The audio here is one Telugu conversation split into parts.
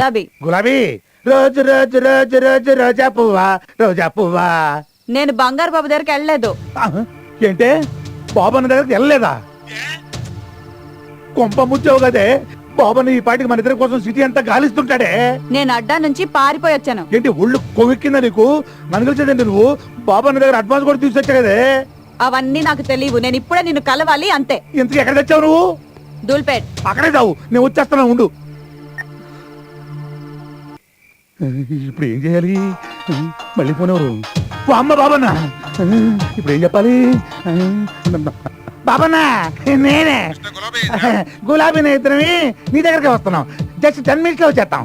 గులాబీ. గులాబీ. రోజు రోజు రోజు రోజు రోజా పువ్వా రోజా పువ్వా. నేను బంగారు బాబు దగ్గరికి వెళ్ళలేదు. ఏంటే? బాబన్న దగ్గరికి వెళ్ళలేదా? కొంప ముచ్చావు కదే. బాబన్న ఈ పాటికి మన ఇద్దరి కోసం సిటీ అంతా గాలిస్తుంటాడే. నేను అడ్డా నుంచి పారిపోయి వచ్చాను. ఏంటి ఒళ్ళు కొవ్వెక్కిందా నీకు? నన్ను కలిసేదండి నువ్వు? బాబన్న దగ్గర అడ్వాన్స్ కూడా తీసుకొచ్చా కదే? అవన్నీ నాకు తెలియవు. నేను ఇప్పుడే నిన్ను కలవాలి అంతే. ఇంతకు ఎక్కడ తెచ్చావు నువ్వు? దూల్పేట్ అక్కడే చావు నేను వచ్చేస్తాను ఉండు. ఇప్పుడు ఏం చేయాలి? మళ్ళీ పోనేవారు ఓ అమ్మ బాబన్న. ఇప్పుడు ఏం చెప్పాలి? బాబన్న నేనే. గులాబీ ఇద్దరమి నీ దగ్గరికి వస్తున్నాం. జస్ట్ టెన్ మినిట్స్లో వచ్చేస్తాం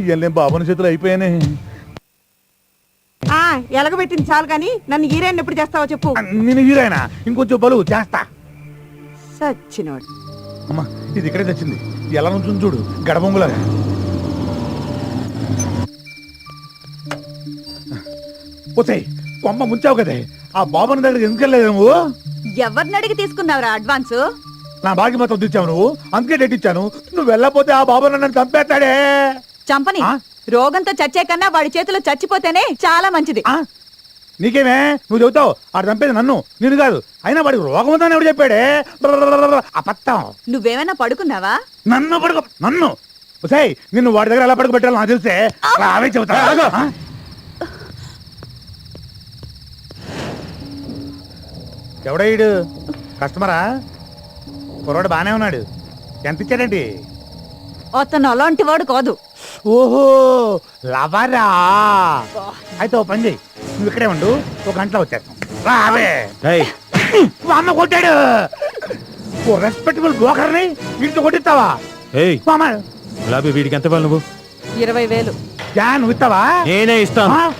ఇవన్నీ బాబన్న చేతులు అయిపోయానే. ఆ ఎలగబెట్టింది చాలు కానీ నన్ను హీరోయిన్ ఎప్పుడు చేస్తావో చెప్పు. నేను హీరోయినా. ఇంకొంచెం బలు చేస్తా. సచ్చినోడు. అమ్మా ఇది ఇక్కడే తెచ్చింది. ఎలా నుంచి చూడు గడబొంగులాగా. పోతాయి కొమ్మ ముంచావు కదే. ఆ బాబుని దగ్గరికి ఎందుకు వెళ్ళలేదు నువ్వు ఎవరిని అడిగి తీసుకున్నావురా అడ్వాన్స్? నా బాగి మొత్తం తెచ్చావు నువ్వు. అందుకే డేట్ ఇచ్చాను. నువ్వు వెళ్ళపోతే ఆ బాబు నన్ను చంపేస్తాడే. చంపని? రోగంతో చచ్చే కన్నా వాడి చేతిలో చచ్చిపోతేనే చాలా మంచిది. ఆ? నీకేమే? నువ్వు చెబుతావు ఆడు చంపేది నన్ను నేను కాదు. అయినా వాడికి రోగం ఉందని ఎవడు చెప్పాడే. అబద్ధం. నువ్వేమైనా పడుకున్నావా? నన్ను పడుకో నన్ను. సై నిన్ను వాడి దగ్గర ఎలా పడుకోబెట్టాలో నాకు తెలిసే. అవే చెబుతా? ఎవడయ్యాడు కస్టమరా? కుర్రాడు బానే ఉన్నాడు. ఎంత ఇచ్చాడండి? అతను అలాంటి వాడు కాదు. ఓహో లవరా. అయితే ఓ పని చేయి నువ్వు ఇక్కడే ఉండు ఒక గంటలో వచ్చేస్తాం. రావే మా అమ్మ కొట్టాడు. ఓ రెస్పెక్టబుల్ బ్రోకర్ని వీటితో కొట్టిస్తావా? ఏయ్. గులాబీ వీడికి ఎంత ఇవ్వాలి నువ్వు? ఇరవై వేలు. నువ్వు ఇస్తావా? నేనే ఇస్తాను. ఆ?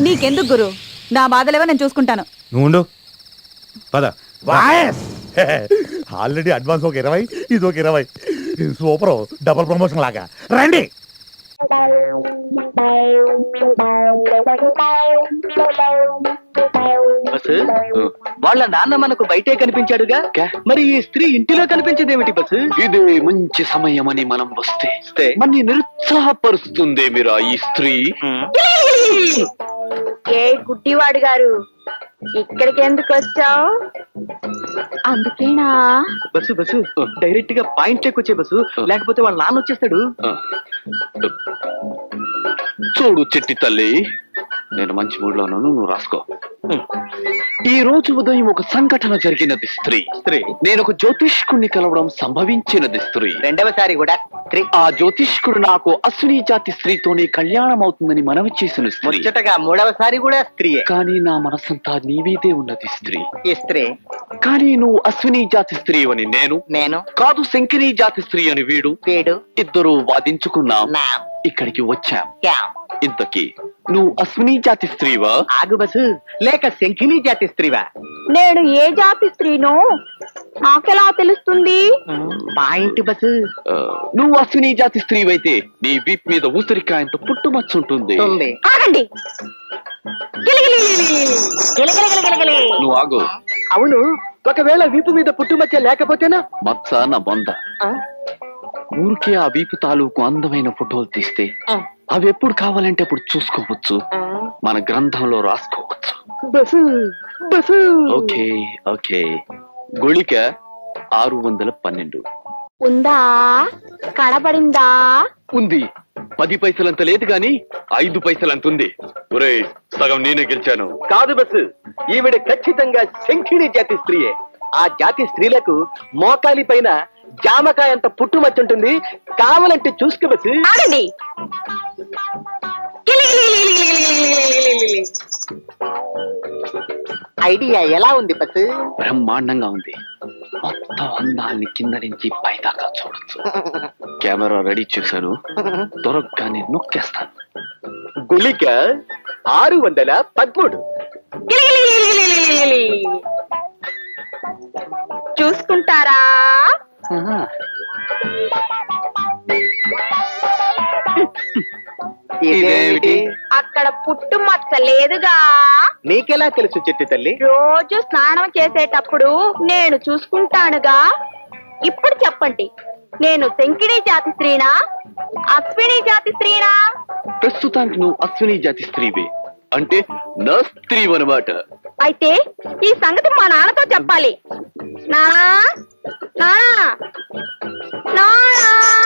నీకెందుకు గురు? నా బాధలేవో నేను చూసుకుంటాను. నువ్వు ఉండు. పద. వాయస్. ఆల్రెడీ అడ్వాన్స్ ఒక ఇరవై ఇది ఒక ఇరవై. సూపర్. డబుల్ ప్రమోషన్ లాగా. రండి. బస్ వాళ్ళ నాన్న మనకు బయటే కనిపించాడుగా? మరి ఈ స్త్రీ ఇంటిలో కనిపించేదేమిటి బస్ ఇది మంచి సమయమని మనం వస్తే వస్తే? మన్ని నిరుత్సాహపరుస్తుంది మీరు ఈ స్త్రీ? ఏ గుడ్డివాడు గారు? ఇక్కడికి ఎందుకు వచ్చావు? అందుకేనా? Bus bus. డైరెక్ట్గా పాయింట్ వచ్చే బస్సు. లేకపోతే వాళ్ళ నాన్న వచ్చేస్తాడు. చూడు చిట్టి తల్లి. నేను మంచి మూడ్లో ఉన్నాను నువ్వు రాసుకో. ఈ రోజు ఉదయం ఒక సంఘటన జరిగినది స్త్రీ. స్త్రీ. నేను ఒక జ్యోతిష్కుణ్ణి కలవడం సంభవించినది స్త్రీ. రెండవసారి కూడా స్త్రీ ఆ జ్యోతిష్కుడు నాకు అశ్విని జాతి స్త్రీతోనే కళ్యాణం అవుతుందని మనవి చేసిన స్త్రీ. ముచ్చటగా మూడవసారి కూడా స్త్రీయే. కానీ నా మనసంతా నీవీదే ఉన్నది స్త్రీ. ఈ స్త్రీ? కానీ నువ్వు అశ్విని జాతి స్త్రీ అని నేను. నేను. కాదు శంకిని జాతి స్త్రీ అని వీడు. వీడు. ఇద్దరు వాదించుకున్నాం. నా. ఇక్కడికి వచ్చాం. ఇంతకీ? నువ్వు అశ్విని జాతి స్త్రీవా? ఆగు బస్సు లేక శంఖిని జాతి స్త్రీవా? నేను ఏ జాతి స్త్రీనో నాకెలా తెలుస్తుంది? పాయింట్ బస్సు ఆ, నువ్వు అశ్విని జాతి స్త్రీవైతే నీ వీప్ మీద ఊసరికాయంత పుట్టుమచ్చుంటుంది ఉంది. ఆగండి. నువ్వు ఆగు. అవును. ఒకవేళ వీపు మీద పుట్టుమచ్చ లేకపోతేనా? మచ్చ నా బొంద. ఆ? ఊరికే ఆ వీపు తాలూకు అందమైన ఫోటోలు తీస్తే ఆ. అవి ఎప్పుడు కావాలంటే అప్పుడు చూసుకోవచ్చు. మన గ్రంథంలో రాసుకోవచ్చు. Bus bus okay okay. గుళిక ఆరు వందల పన్నెండు. ఉందా? కనబడిందా? ఉంది. పది పైసలంత లేదు గాని ఐదు పైసలంత ఉంది. ఒరే సగం నేనే గెలిచాను. కాదు బస్సు ఈవిడ ఖచ్చితంగా శంఖిణి జాతి స్త్రీయే. ఆ జాతి స్త్రీలకు మోకాలి పైన జామకాయ అంత పుట్టుమచ్చుంటుంది. కావాలంటే ఐడియా ఎలా ఉంది పత్ బ్రహ్మాండంగా ఉంది. మొత్తం అందాన్ని కింద నుంచి పైదాకా చూడొచ్చు. కెమెరా రెడీ చేశాను. దొరకగానే నొక్కేస్తాను. గుళిక ఆరు వందల పద్మూడు. చూసుకుంటారా? ఇదేమిటి? అక్కడ పుట్టు మచ్చ లేదుగా. నీకెలా తెలుసు చెట్టు తల్లి? రోజు స్నానం చేసేటప్పుడు నేను చూసుకుంటానుగా. ఇప్పుడు చెప్పండి నేను శంకిడి జాతి స్త్రీనా? అశ్విని జాతి స్త్రీనా? ప్రస్తుతానికి నువ్వు అశ్విని జాతి స్త్రీవే. అంటే నా స్త్రీ అనమాట అయితే ఈ సంగతి మా నాన్నతో చెప్పాలి. నానా? నానా? నానా?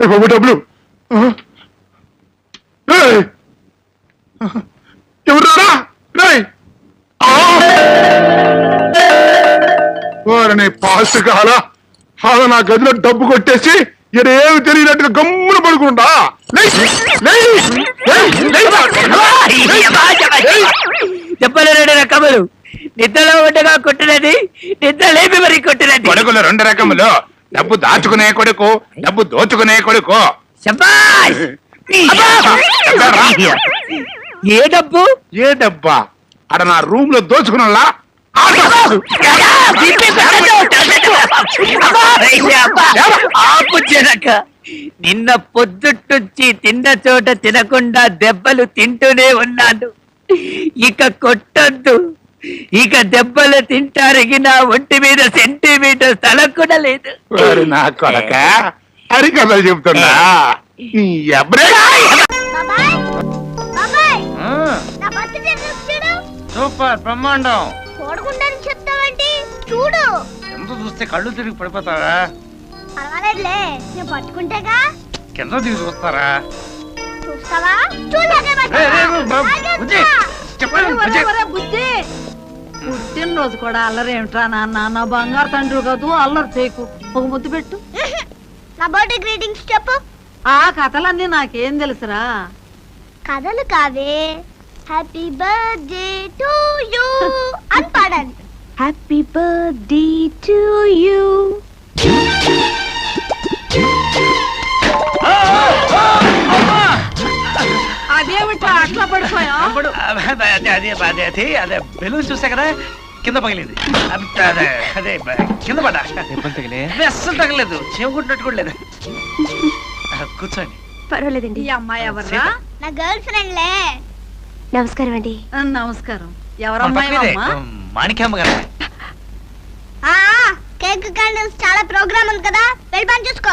బాబు డబ్బులు ఎవరారా వారిని పాస్ కాల అలా నా గదిలో డబ్బు కొట్టేసి ఇక్కడ ఏమి తెలియనట్టుగా గమ్మున పడుకుంటా. దెబ్బలు రెండు రకములు. నిద్రలో ఉండగా కొట్టినది నిద్ర లేపి మరి కొట్టినది. కొడుకులు రెండు రకములు. డబ్బు దాచుకునే కొడుకు డబ్బు దోచుకునే కొడుకు! ఏ డబ్బు? ఏ డబ్బా? అడ నా రూమ్లో దోచుకున్నా ఆపు జనక! నిన్న పొద్దుట్టుచ్చి తిన్న చోట తినకుండా దెబ్బలు తింటూనే ఉన్నాను. ఇక కొట్టొద్దు. ఇక దెబ్బలు తింటారికి నా ఒంటి మీద సెంటీమీటర్ స్థలం కూడా లేదు. వారు నా కొడక? హరికథలు చెప్తున్నా? ఈ అబ్రే సూపర్ బ్రహ్మాండం. చూడకుండా చెప్తావంటి? చూడు. ఎంత చూస్తే కళ్ళు తిరిగి పడిపోతారా? పర్వాలేదులే నేను పట్టుకుంటేగా? కింద తీసుకొస్తారా చూస్తావా? చూడలేదే రే, రే, రే, బాబు, బుజ్జి, చెప్పండి, బుజ్జి. పుట్టినరోజు కూడా అల్లరి ఏమిట్రా నాన్న? నా బంగారు తండ్రి కాదు అల్లరి చేయకు. ఒక ముద్దు పెట్టు. నా బర్త్డే గ్రీటింగ్స్ చెప్పు. ఆ కథలన్నీ నాకేం తెలుసురా? కథలు కావే. హ్యాపీ బర్త్డే టు యూ అని పాడాలి. హ్యాపీ బర్త్డే టు యూ అదే అదే అదే బెలూన్ చూసా కదా కింద పగిలింది. అంత అదే అదే కింద పడ్డా. అస్సలు తగలేదు. చెవుకుంటున్నట్టు కూడా లేదు. కూర్చోండి. పర్వాలేదండి. ఈ అమ్మాయి ఎవర్రా? నా గర్ల్ ఫ్రెండ్లే. నమస్కారం అండి. నమస్కారం. ఎవరమ్మాయి మాణిక్యమ్మ గారు. ఆ కేక్ క్యాండిల్స్ చాలా ప్రోగ్రామ్ ఉంది కదా. వెళ్ళి పని చూసుకో.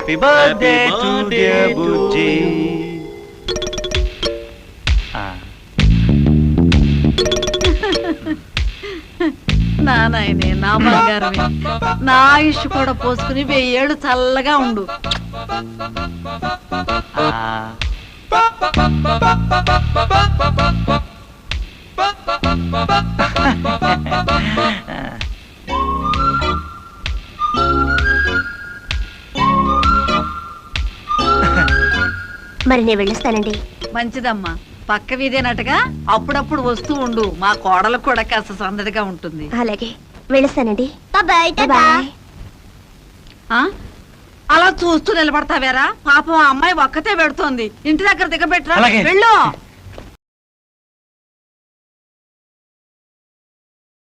Happy birthday to dear Bujji నా నాయనే నా బంగారమే. నా ఆయుష్ కూడా పోసుకుని వెయ్యేళ్ళు చల్లగా ఉండు. మరి నేను వెళ్ళొస్తానండి. మంచిదమ్మా. పక్క వీధేనట్టుగా అప్పుడప్పుడు వస్తూ ఉండు. మా కోడలకు కూడా కాస్త సందడిగా ఉంటుంది. అలాగే. వెళ్ళొస్తానండి. బాయ్ ఆ? అలా చూస్తూ నిలబడతావేరా? పాపం ఆ అమ్మాయి ఒక్కతే పెడుతోంది. ఇంటి దగ్గర దిగబెట్టరా అలాగే. వెళ్ళు.